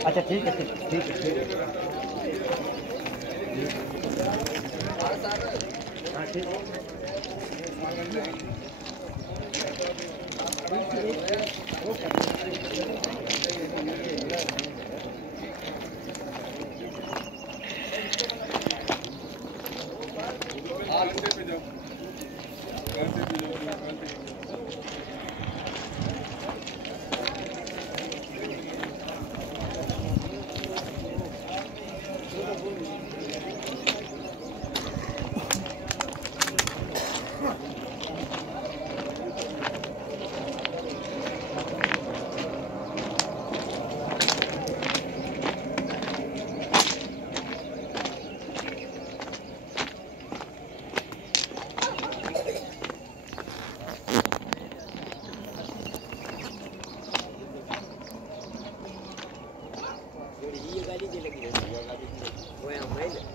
अच्छा ठीक है ठीक है ठीक है हाँ ठीक ये गाड़ी लगी है वो है